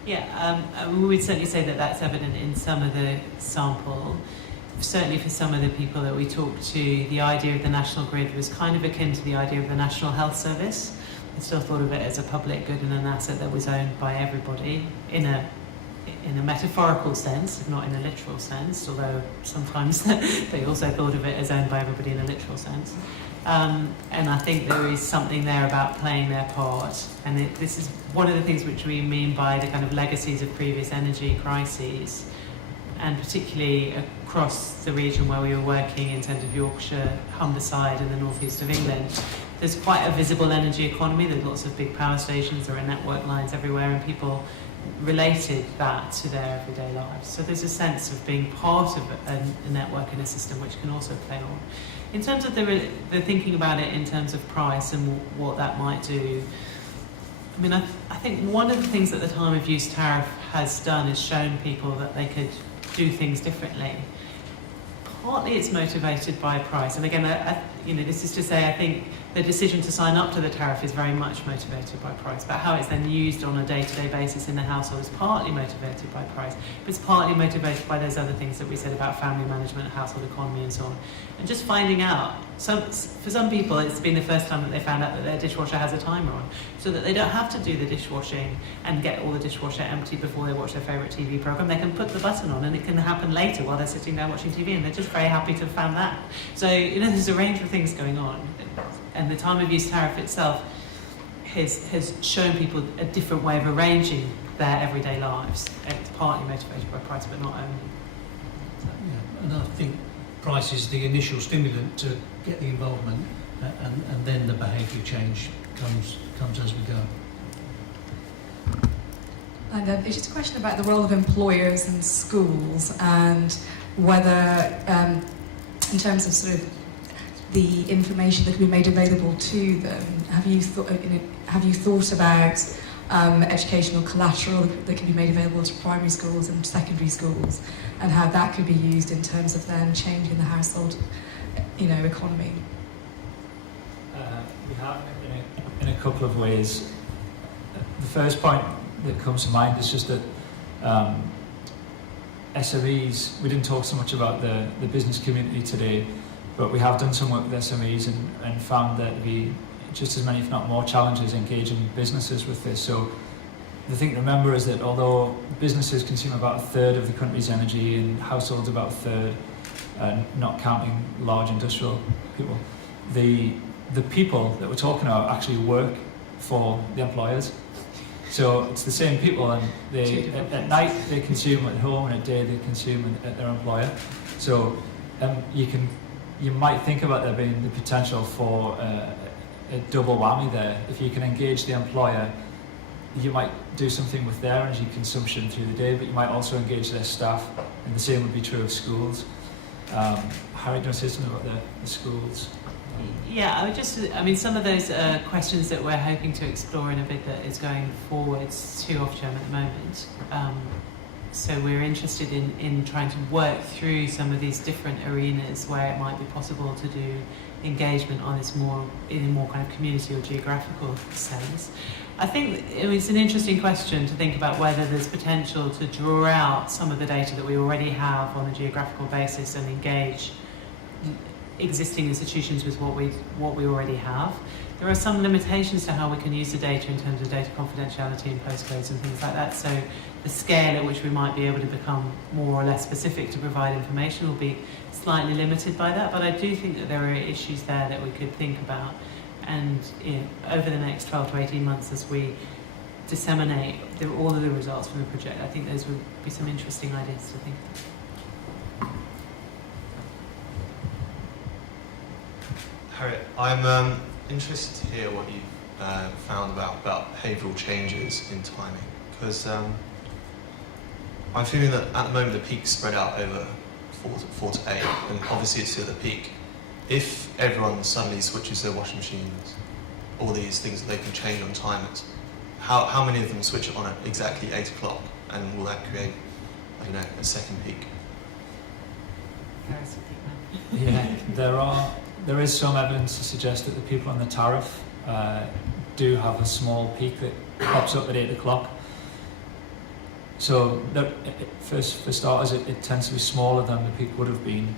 Yeah, we would certainly say that that's evident in some of the sample. Certainly for some of the people that we talked to, the idea of the national grid was kind of akin to the idea of the National Health Service. They still thought of it as a public good and an asset that was owned by everybody in a metaphorical sense, if not in a literal sense, although sometimes they also thought of it as owned by everybody in a literal sense. And I think there is something there about playing their part, and this is one of the things which we mean by the kind of legacies of previous energy crises, and particularly across the region where we were working in terms of Yorkshire, Humberside and the northeast of England. There's quite a visible energy economy. There's lots of big power stations, there are network lines everywhere, and people related that to their everyday lives. So there's a sense of being part of a network and a system which can also play on. In terms of the thinking about it in terms of price and what that might do, I mean, I think one of the things that the time of use tariff has done is shown people that they could do things differently. Partly it's motivated by price, and again, this is to say I think the decision to sign up to the tariff is very much motivated by price, but how it's then used on a day-to-day basis in the household is partly motivated by price, but it's partly motivated by those other things that we said about family management, household economy and so on. And just finding out, for some people it's been the first time that they found out that their dishwasher has a timer on, so that they don't have to do the dishwashing and get all the dishwasher empty before they watch their favourite TV programme. They can put the button on and it can happen later while they're sitting down watching TV, and they're just very happy to have found that. So, there's a range of things going on. And the time of use tariff itself has shown people a different way of arranging their everyday lives. It's partly motivated by price, but not only. So. Yeah, and I think price is the initial stimulant to get the involvement, and then the behaviour change comes as we go. And it's just a question about the role of employers and schools, and whether, in terms of sort of the information that can be made available to them, have you thought about educational collateral that can be made available to primary schools and secondary schools, and how that could be used in terms of then changing the household, economy? We have in a couple of ways. The first point that comes to mind is just that SMEs, we didn't talk so much about the business community today, but we have done some work with SMEs and found there to be just as many, if not more, challenges engaging businesses with this. So the thing to remember is that although businesses consume about a third of the country's energy and households about a third, not counting large industrial people, the people that we're talking about actually work for the employers. So it's the same people, and at night they consume at home, and at day they consume at their employer. So you might think about there being the potential for a double whammy there. If you can engage the employer, you might do something with their energy consumption through the day, but you might also engage their staff, and the same would be true of schools. Harriet, do you want to say something about the schools? Yeah, I mean, some of those questions that we're hoping to explore in a bid that is going forwards to Ofgem at the moment. So we're interested in trying to work through some of these different arenas where it might be possible to do engagement on this in a more kind of community or geographical sense. I think it's an interesting question to think about whether there's potential to draw out some of the data that we already have on a geographical basis and engage existing institutions with what we already have. There are some limitations to how we can use the data in terms of data confidentiality and postcodes and things like that. So the scale at which we might be able to become more or less specific to provide information will be slightly limited by that. But I do think that there are issues there that we could think about. And over the next 12 to 18 months, as we disseminate all of the results from the project, I think those would be some interesting ideas to think about. Harriet, I'm interested to hear what you've found about behavioural changes in timing, because I'm feeling that at the moment the peak's spread out over 4 to 8, and obviously it's still the peak. If everyone suddenly switches their washing machines, all these things that they can change on timers, how many of them switch it on at exactly 8 o'clock, and will that create, I don't know, a second peak? Yeah, there is some evidence to suggest that the people on the tariff do have a small peak that pops up at 8 o'clock. So for starters, it tends to be smaller than the peak would have been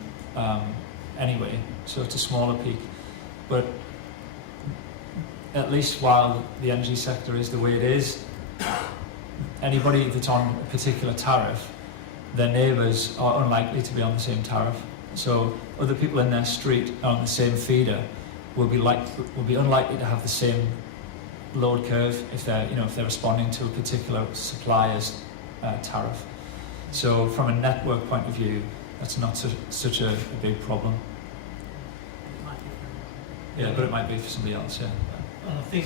anyway, so it's a smaller peak. But at least while the energy sector is the way it is, anybody that's on a particular tariff, their neighbours are unlikely to be on the same tariff. So other people in their street on the same feeder will be unlikely to have the same load curve if they're responding to a particular supplier's tariff. So from a network point of view, that's not such a big problem. Yeah, but it might be for somebody else. Yeah. And I think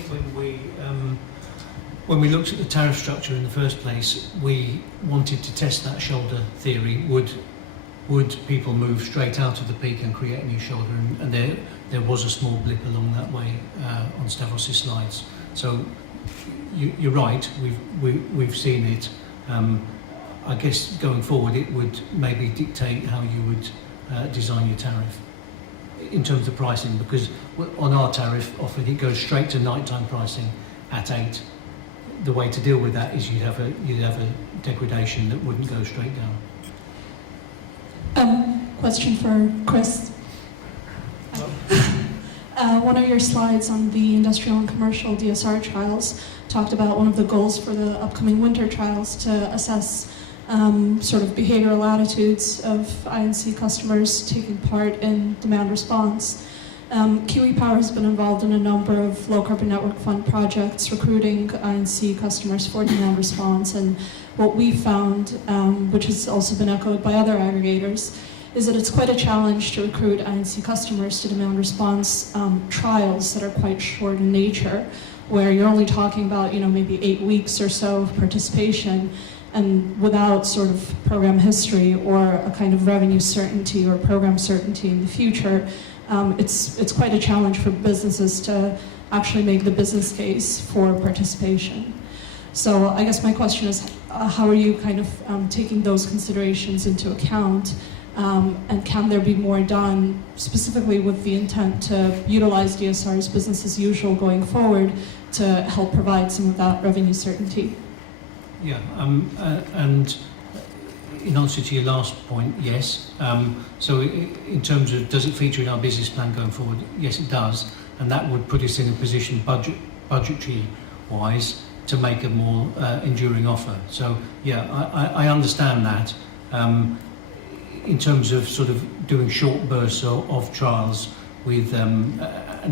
when we looked at the tariff structure in the first place, we wanted to test that shoulder theory. Would people move straight out of the peak and create a new shoulder? And there was a small blip along that way on Stavros' slides. So you're right. We've seen it. I guess going forward, it would maybe dictate how you would design your tariff in terms of pricing, because on our tariff often it goes straight to nighttime pricing at 8. The way to deal with that is you'd have a degradation that wouldn't go straight down. Question for Chris. One of your slides on the industrial and commercial DSR trials talked about one of the goals for the upcoming winter trials to assess sort of behavioral attitudes of I&C customers taking part in demand response. Kiwi Power has been involved in a number of low carbon network fund projects recruiting I&C customers for demand response, and what we found, which has also been echoed by other aggregators, is that it's quite a challenge to recruit I&C customers to demand response trials that are quite short in nature, where you're only talking about maybe 8 weeks or so of participation, and without sort of program history or a kind of revenue certainty or program certainty in the future. It's quite a challenge for businesses to actually make the business case for participation. So I guess my question is, how are you kind of taking those considerations into account? And can there be more done specifically with the intent to utilize DSR as business as usual going forward to help provide some of that revenue certainty? Yeah, and in answer to your last point, yes. So in terms of does it feature in our business plan going forward? Yes, it does, and that would put us in a position budgetary-wise to make a more enduring offer. So yeah, I understand that. In terms of sort of doing short bursts of trials with, and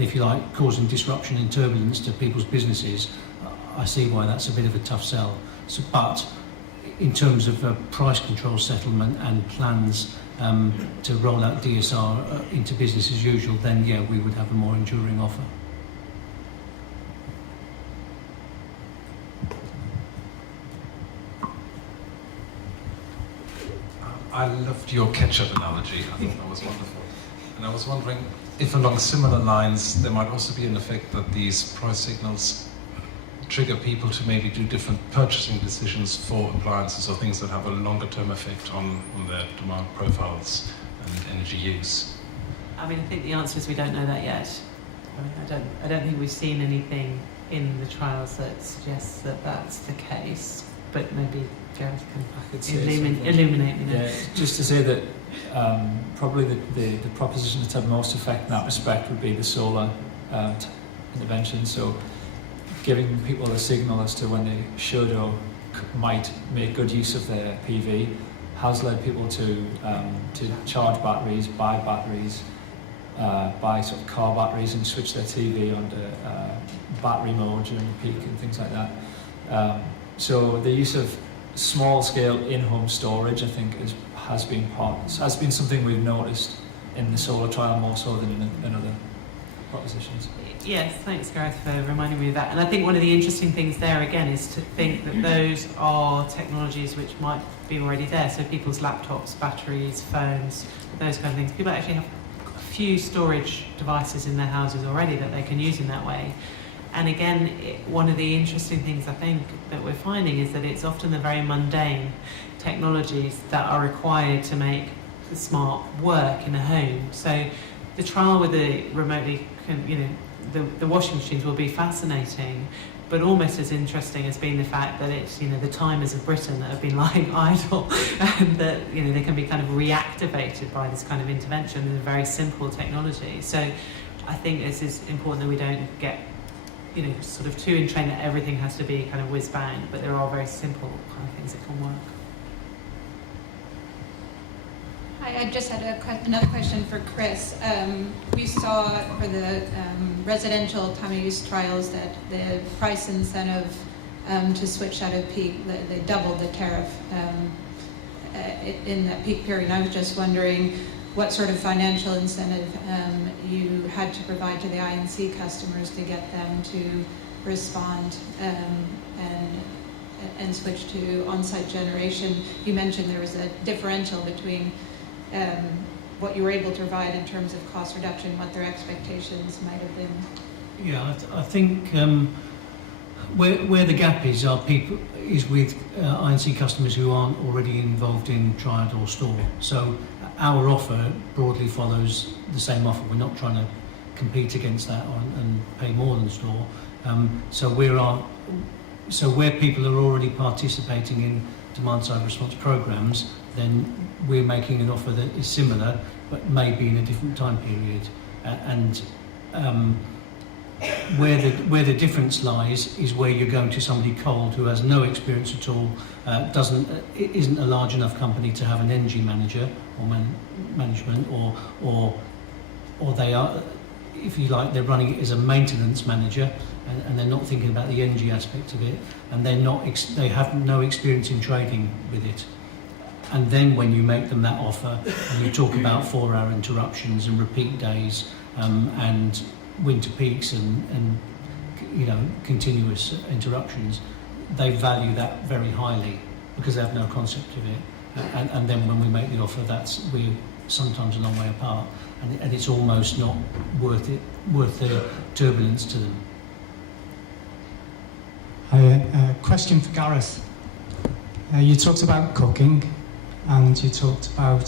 if you like, causing disruption and turbulence to people's businesses, I see why that's a bit of a tough sell. So, but in terms of price control settlement and plans to roll out DSR into business as usual, then yeah, we would have a more enduring offer. I loved your ketchup analogy. I thought that was wonderful. And I was wondering if along similar lines there might also be an effect that these price signals trigger people to maybe do different purchasing decisions for appliances or things that have a longer term effect on their demand profiles and energy use. I mean, I think the answer is we don't know that yet. I don't think we've seen anything in the trials that suggests that that's the case, but maybe Gareth can illuminate me now. Yeah, just to say that probably the proposition that's had most effect in that respect would be the solar intervention. So giving people a signal as to when they should or might make good use of their PV has led people to charge batteries, buy batteries, buy sort of car batteries and switch their TV onto battery mode during the peak and things like that. So the use of small-scale in-home storage, I think, has been something we've noticed in the solar trial more so than in other propositions. Yes, thanks Gareth for reminding me of that. And I think one of the interesting things there again is to think that those are technologies which might be already there. So people's laptops, batteries, phones, those kind of things. People actually have a few storage devices in their houses already that they can use in that way. And again, one of the interesting things I think that we're finding is that it's often the very mundane technologies that are required to make the smart work in a home. So the trial with the remotely, the washing machines will be fascinating, but almost as interesting has been the fact that it's, the timers of Britain that have been lying idle and that, they can be kind of reactivated by this kind of intervention with a very simple technology. So I think this is important that we don't get sort of too entrained that everything has to be kind of whiz bang, but there are very simple kind of things that can work. Hi, I just had another question for Chris. We saw for the residential time of use trials that the price incentive to switch out of peak, they doubled the tariff in that peak period. And I was just wondering what sort of financial incentive you had to provide to the INC customers to get them to respond and switch to on-site generation. You mentioned there was a differential between what you were able to provide in terms of cost reduction, what their expectations might have been. Yeah, I think where the gap is with INC customers who aren't already involved in Triad or Store. So our offer broadly follows the same offer. We're not trying to compete against that and pay more than Store. So where people are already participating in demand-side response programs, then we're making an offer that is similar, but maybe in a different time period. Where the difference lies is where you're going to somebody cold who has no experience at all, isn't a large enough company to have an energy manager or management, or they are, if you like, they're running it as a maintenance manager, and they're not thinking about the energy aspect of it, and they have no experience in trading with it. And then when you make them that offer, and you talk about 4-hour interruptions and repeat days, and winter peaks and continuous interruptions, they value that very highly because they have no concept of it. And then when we make the offer, we're sometimes a long way apart, and it's almost not worth the turbulence to them. A question for Gareth. You talked about cooking, and you talked about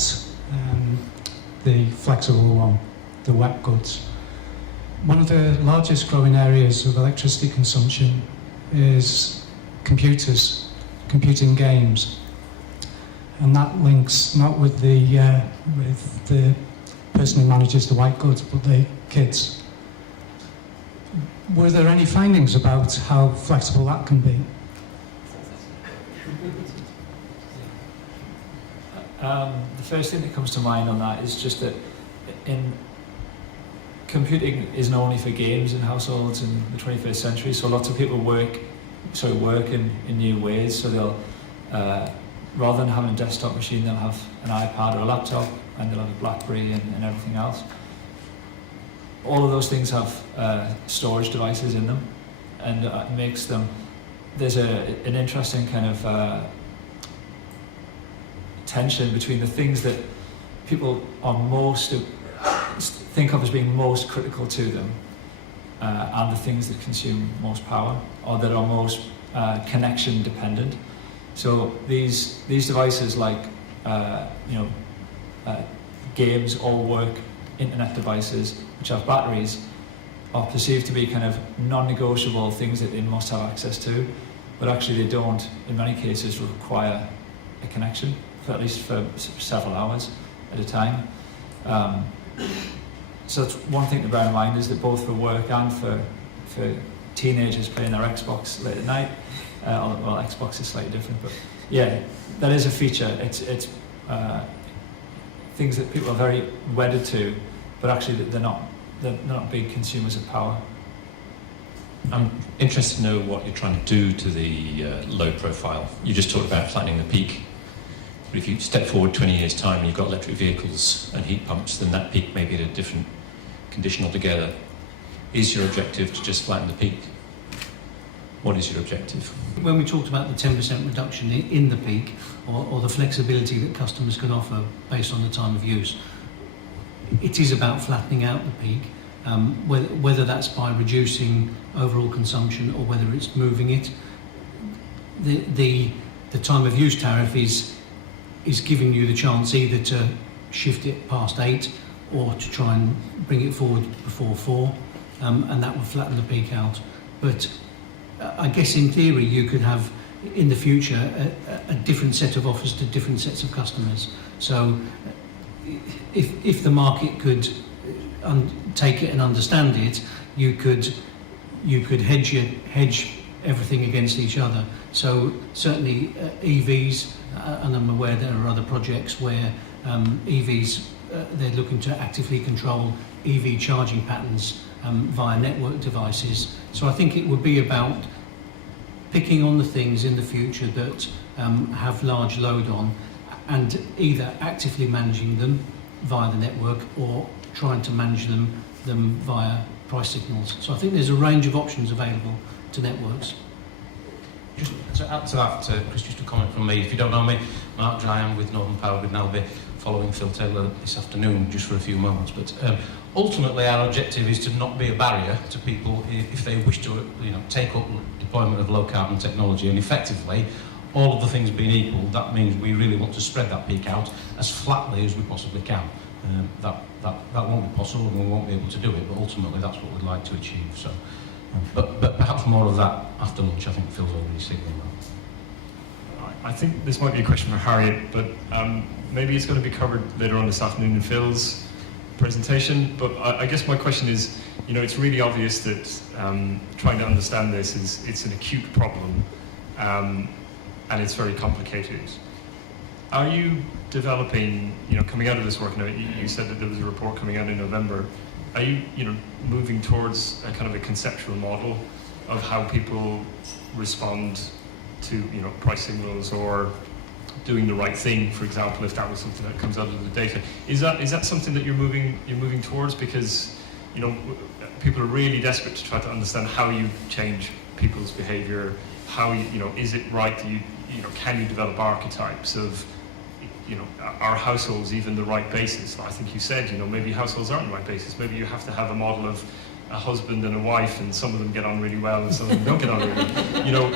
the flexible one, the wet goods. One of the largest growing areas of electricity consumption is computing games, and that links not with the person who manages the white goods, but the kids. Were there any findings about how flexible that can be? The first thing that comes to mind on that is just that computing isn't only for games in households in the 21st century, so lots of people work in new ways. So they'll, rather than having a desktop machine, they'll have an iPad or a laptop, and they'll have a BlackBerry and everything else. All of those things have storage devices in them, and it makes them, there's an interesting kind of tension between the things that people are most think of as being most critical to them and the things that consume most power or that are most connection dependent. So these devices like games or work internet devices which have batteries are perceived to be kind of non-negotiable things that they must have access to, but actually they don't in many cases require a connection for at least for several hours at a time. So that's one thing to bear in mind, is that both for work and for teenagers playing their Xbox late at night, well, Xbox is slightly different, but yeah, that is a feature. It's things that people are very wedded to, but actually they're not big consumers of power. I'm interested to know what you're trying to do to the load profile. You just talked about flattening the peak. But if you step forward 20 years' time and you've got electric vehicles and heat pumps, then that peak may be at a different condition altogether. Is your objective to just flatten the peak? What is your objective? When we talked about the 10% reduction in the peak, or the flexibility that customers can offer based on the time of use, it is about flattening out the peak, whether that's by reducing overall consumption or whether it's moving it. The time of use tariff is giving you the chance either to shift it past 8 or to try and bring it forward before 4, and that would flatten the peak out. But I guess in theory you could have in the future a different set of offers to different sets of customers. So if the market could take it and understand it, you could hedge everything against each other. So certainly EVs, and I'm aware there are other projects where EVs, they're looking to actively control EV charging patterns via network devices. So I think it would be about picking on the things in the future that have large load on, and either actively managing them via the network or trying to manage them via price signals. So I think there's a range of options available to networks. Just to add to that, Chris, just a comment from me. If you don't know me, Mark Dry, I'm with Northern Power Grid, and I'll be following Phil Taylor this afternoon just for a few moments. But ultimately, our objective is to not be a barrier to people if they wish to, take up deployment of low carbon technology. And effectively, all of the things being equal, that means we really want to spread that peak out as flatly as we possibly can. That won't be possible, and we won't be able to do it. But ultimately, that's what we'd like to achieve. So. But perhaps more of that after lunch. I think Phil's already signalled that. I think this might be a question for Harriet, but maybe it's going to be covered later on this afternoon in Phil's presentation. But I guess my question is, it's really obvious that trying to understand this it's an acute problem, and it's very complicated. Are you developing, coming out of this work? You said that there was a report coming out in November. Are you, moving towards a kind of a conceptual model of how people respond to, price signals or doing the right thing, for example, if that was something that comes out of the data? Is that something that you're moving towards? Because, people are really desperate to try to understand how you change people's behaviour. How is it right that can you develop archetypes of, are households even the right basis? I think you said, maybe households aren't the right basis. Maybe you have to have a model of a husband and a wife, and some of them get on really well and some of them don't get on really well.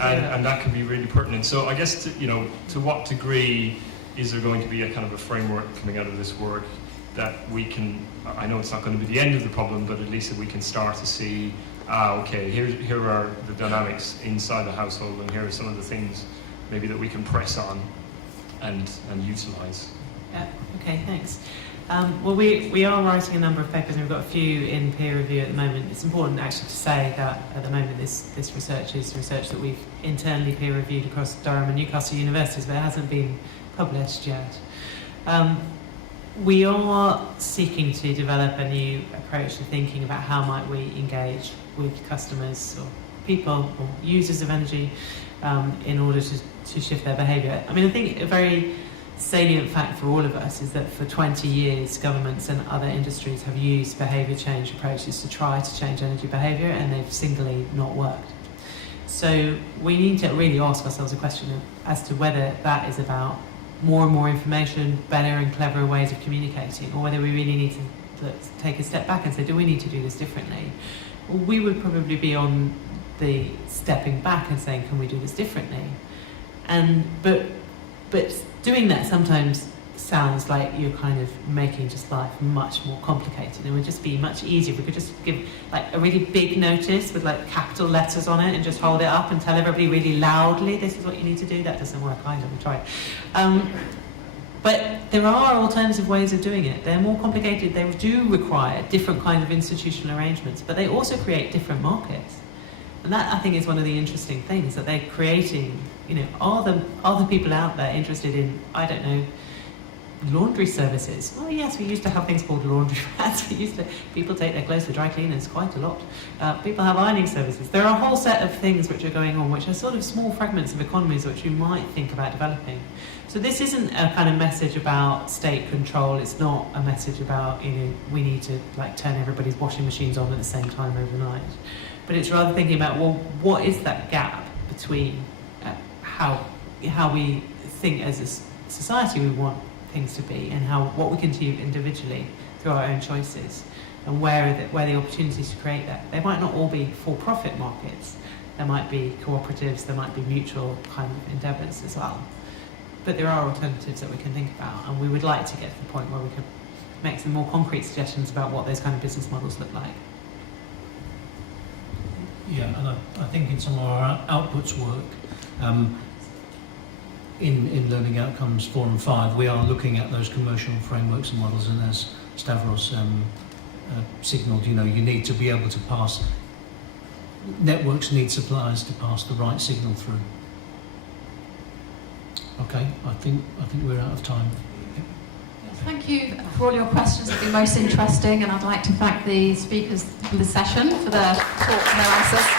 And that can be really pertinent. So I guess, to what degree is there going to be a kind of a framework coming out of this work that we can, I know it's not going to be the end of the problem, but at least that we can start to see, okay, here are the dynamics inside the household, and here are some of the things maybe that we can press on and utilise. Yeah, okay, thanks. Well, we are writing a number of papers, and we've got a few in peer review at the moment. It's important actually to say that at the moment this research is research that we've internally peer reviewed across Durham and Newcastle universities, but it hasn't been published yet. We are seeking to develop a new approach to thinking about how might we engage with customers or people or users of energy in order to shift their behaviour. I mean, I think a very salient fact for all of us is that for 20 years governments and other industries have used behaviour change approaches to try to change energy behaviour, and they've singly not worked. So we need to really ask ourselves a question as to whether that is about more and more information, better and cleverer ways of communicating, or whether we really need to take a step back and say, do we need to do this differently? Well, we would probably be on the stepping back and saying, can we do this differently? But doing that sometimes sounds like you're kind of making just life much more complicated. It would just be much easier if we could just give like a really big notice with like capital letters on it and just hold it up and tell everybody really loudly, this is what you need to do. That doesn't work either, we tried. But there are alternative ways of doing it. They're more complicated. They do require different kinds of institutional arrangements, but they also create different markets. And that, I think, is one of the interesting things, that they're creating, you know, are the people out there interested in, I don't know, laundry services? Well, yes, we used to have things called laundry rats. People take their clothes to dry cleaners quite a lot. People have ironing services. There are a whole set of things which are going on, which are sort of small fragments of economies which you might think about developing. So this isn't a kind of message about state control. It's not a message about, you know, we need to like turn everybody's washing machines on at the same time overnight. But it's rather thinking about, well, what is that gap between how we think as a society we want things to be, and what we can do individually through our own choices, and where the opportunities to create that. They might not all be for-profit markets. There might be cooperatives, there might be mutual kind of endeavours as well. But there are alternatives that we can think about, and we would like to get to the point where we could make some more concrete suggestions about what those kind of business models look like. Yeah, and I think in some of our outputs work, in Learning Outcomes 4 and 5, we are looking at those commercial frameworks and models, and as Stavros signalled, you know, you need to be able to pass, networks need suppliers to pass the right signal through. Okay, I think we're out of time. Thank you for all your questions. They've been most interesting, and I'd like to thank the speakers for the session, for their talks and their answers.